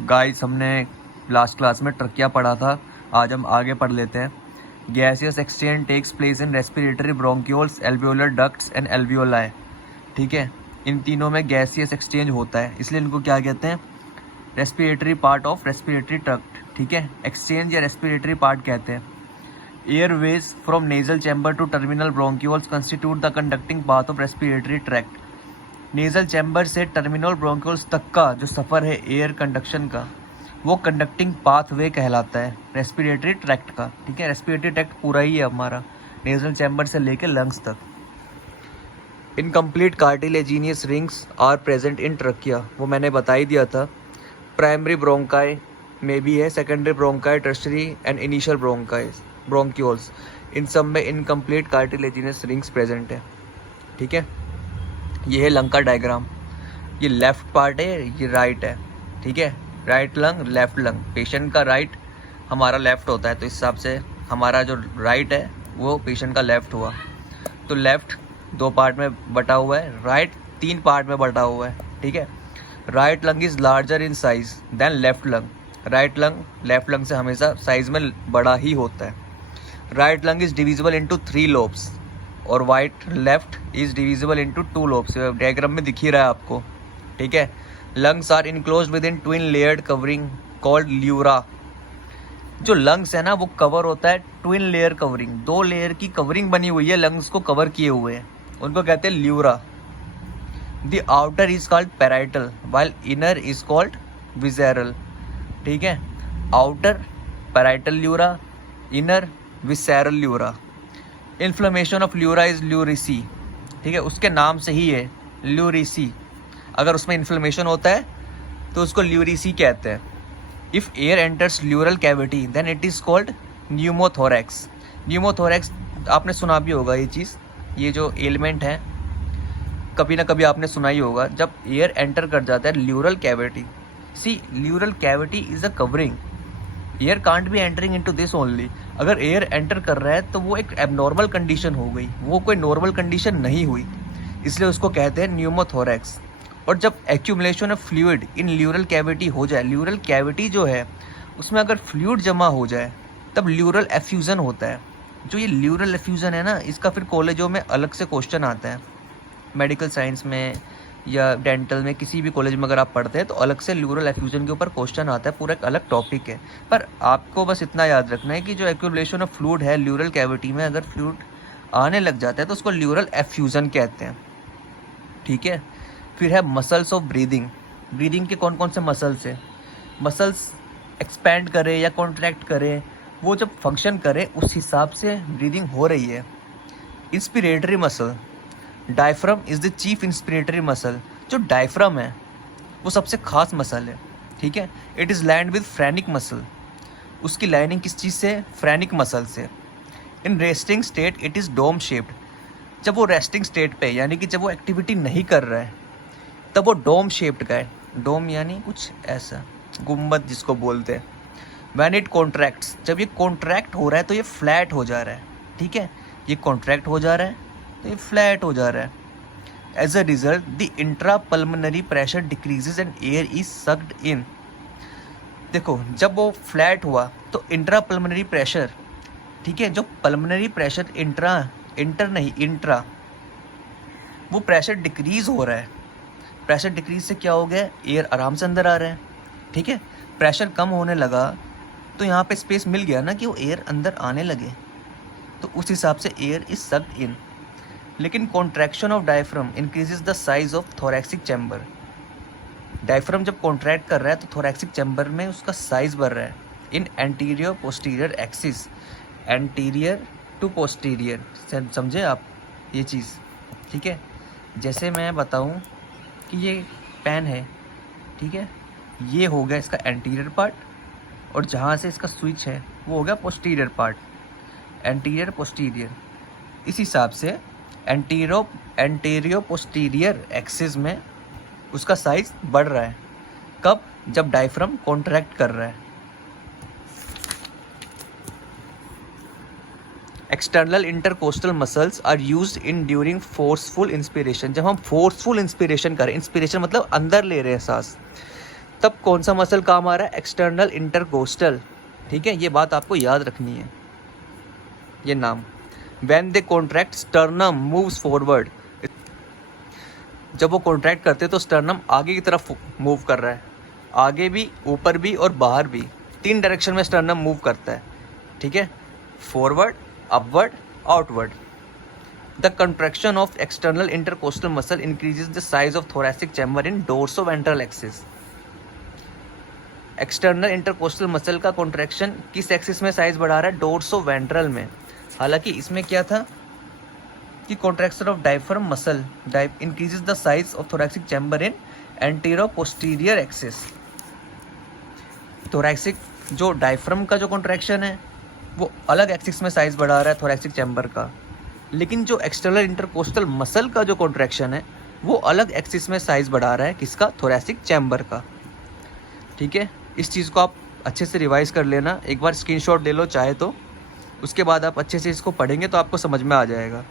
Guys, हमने last class में trachea पढ़ा था, आज हम आगे पढ़ लेते हैं। Gaseous exchange takes place in respiratory bronchioles, alveolar ducts and alveoli. ठीक है, इन तीनों में गैसियस एक्सचेंज होता है, इसलिए इनको क्या कहते हैं? Respiratory part of respiratory tract. ठीक है, एक्सचेंज या रेस्पिरेटरी पार्ट कहते हैं। Airways from nasal chamber to terminal bronchioles constitute the conducting path of respiratory tract. Nasal chamber से टर्मिनल ब्रोंक्यूल्स तक का जो सफ़र है एयर कंडक्शन का, वो कंडक्टिंग पाथवे कहलाता है रेस्पिरेटरी ट्रैक्ट का। ठीक है, रेस्पिरेटरी ट्रैक्ट पूरा ही है हमारा, नेजल चैम्बर से लेके लंग्स तक। Incomplete cartilaginous rings are present in trachea, वो मैंने बता ही दिया था। प्राइमरी ब्रोंकाई में भी है, secondary bronchi, tertiary and initial bronchioles, इन सब में इनकम्प्लीट कार्टिलेजिनियस रिंग्स प्रेजेंट है। ठीक है, ये है लंग का डायग्राम। ये लेफ्ट पार्ट है, ये राइट है। ठीक है, right lung, left lung. Patient का राइट हमारा लेफ्ट होता है, तो इस हिसाब से हमारा जो राइट है वो पेशेंट का लेफ्ट हुआ। तो लेफ्ट 2 पार्ट में बटा हुआ है, राइट 3 पार्ट में बटा हुआ है। ठीक है, right lung is larger in size than left lung. Right lung left lung से हमेशा साइज में बड़ा ही होता है। Right lung is divisible into 3 lobes और white left is divisible into 2 lobes. Diagram में दिख ही रहा है आपको। ठीक है, lungs are enclosed within twin layered covering called pleura. जो लंग्स है ना, वो कवर होता है ट्विन लेयर कवरिंग, 2 लेयर की कवरिंग बनी हुई है, लंग्स को कवर किए हुए हैं, उनको कहते हैं pleura. The outer is called parietal while inner is called visceral. ठीक है, outer parietal pleura, inner visceral pleura. Inflammation of pleura is pleurisy. ठीक है, उसके नाम से ही है ल्यूरिसी। अगर उसमें इन्फ्लेमेशन होता है तो उसको ल्यूरिसी कहते हैं। If air enters pleural cavity then it is called pneumothorax. Pneumothorax आपने सुना भी होगा, ये चीज़, ये जो एलिमेंट है कभी ना कभी आपने सुना ही होगा। जब एयर एंटर कर जाता है pleural cavity, see pleural cavity is a covering, air can't be entering into this only. अगर एयर एंटर कर रहा है तो वो एक एबनॉर्मल कंडीशन हो गई, वो कोई नॉर्मल कंडीशन नहीं हुई, इसलिए उसको कहते हैं न्यूमोथोरैक्स। और जब accumulation of fluid in pleural cavity हो जाए, ल्यूरल कैविटी जो है उसमें अगर फ्लूइड जमा हो जाए, तब ल्यूरल एफ्यूज़न होता है। जो ये ल्यूरल एफ्यूज़न है ना, इसका फिर कॉलेजों में अलग से क्वेश्चन आता है। मेडिकल साइंस में या डेंटल में, किसी भी कॉलेज में अगर आप पढ़ते हैं तो अलग से ल्यूरल एफ्यूज़न के ऊपर क्वेश्चन आता है, पूरा एक अलग टॉपिक है। पर आपको बस इतना याद रखना है कि जो एक्यूमुलेशन ऑफ फ्लूइड है ल्यूरल कैविटी में, अगर फ्लूइड आने लग जाता है तो उसको ल्यूरल एफ्यूज़न कहते हैं। ठीक है, फिर है मसल्स ऑफ ब्रीदिंग। ब्रीदिंग के कौन कौन से मसल्स हैं? मसल्स एक्सपैंड करे या कॉन्ट्रैक्ट करे, वो जब फंक्शन करे उस हिसाब से ब्रीदिंग हो रही है। Inspiratory muscle, diaphragm is the chief inspiratory muscle. जो डायफ्राम है वो सबसे खास मसल है। ठीक है, it is lined with phrenic muscle. उसकी लाइनिंग किस चीज़ से? फ्रेनिक मसल से। In resting state it is dome shaped. जब वो रेस्टिंग स्टेट पे, यानी कि जब वो एक्टिविटी नहीं कर रहा है, तब वो डोम शेप्ड का है। डोम यानी कुछ ऐसा, गुम्बद जिसको बोलते हैं। वैन इट कॉन्ट्रैक्ट्स, जब ये कॉन्ट्रैक्ट हो रहा है तो ये फ्लैट हो जा रहा है। ठीक है, ये कॉन्ट्रैक्ट हो जा रहा है तो ये फ्लैट हो जा रहा है। As a result the intra pulmonary pressure decreases and air is sucked in. देखो, जब वो फ्लैट हुआ तो इंट्रा पल्मोनरी प्रेशर, ठीक है, जो पल्मोनरी प्रेशर इंटर नहीं इंट्रा, वो प्रेशर डिक्रीज हो रहा है। प्रेशर डिक्रीज से क्या हो गया? एयर आराम से अंदर आ रहा है। ठीक है, प्रेशर कम होने लगा तो यहाँ पे स्पेस मिल गया ना कि वो एयर अंदर आने लगे, तो उस हिसाब से एयर इज सक्ड इन। लेकिन contraction of diaphragm increases the size of thoracic chamber. Diaphragm जब कॉन्ट्रैक्ट कर रहा है तो थोरैक्सिक चैम्बर में उसका साइज बढ़ रहा है। In anterior posterior axis, anterior to posterior, समझे आप ये चीज़? ठीक है, जैसे मैं बताऊँ कि ये पेन है, ठीक है, ये हो गया इसका एंटीरियर पार्ट, और जहाँ से इसका स्विच है वो हो गया पोस्टीरियर पार्ट, एंटीरियर पोस्टीरियर। इस हिसाब से एंटीरियो पोस्टीरियर एक्सिस में उसका साइज बढ़ रहा है। कब? जब डायफ्राम कॉन्ट्रैक्ट कर रहा है। External intercostal muscles are used in during forceful inspiration. जब हम फोर्सफुल इंस्पिरेशन करें, इंस्पिरेशन मतलब अंदर ले रहे हैं सांस, तब कौन सा मसल काम आ रहा है? External intercostal. ठीक है, ये बात आपको याद रखनी है, ये नाम। When they contract sternum moves forward, जब वो कॉन्ट्रैक्ट करते हैं तो स्टर्नम आगे की तरफ मूव कर रहा है, आगे भी, ऊपर भी और बाहर भी, 3 डायरेक्शन में स्टर्नम मूव करता है। ठीक है, forward, upward, outward. The contraction of external intercostal muscle increases the size of thoracic chamber in dorsoventral axis. External intercostal muscle का कॉन्ट्रैक्शन किस एक्सिस में साइज बढ़ा रहा है? डोर्सोवेंट्रल में। हालांकि इसमें क्या था कि contraction of diaphragm muscle increases the size of thoracic chamber in antero posterior axis. Thoracic जो डायफ्राम का जो कॉन्ट्रैक्शन है वो अलग एक्सिस में साइज बढ़ा रहा है थोरैसिक चैम्बर का, लेकिन जो एक्सटर्नल इंटरकोस्टल मसल का जो कॉन्ट्रैक्शन है वो अलग एक्सिस में साइज बढ़ा रहा है, किसका? थोरैसिक चैम्बर का। ठीक है, इस चीज़ को आप अच्छे से रिवाइज कर लेना, एक बार स्क्रीनशॉट ले लो चाहे तो, उसके बाद आप अच्छे से इसको पढ़ेंगे तो आपको समझ में आ जाएगा।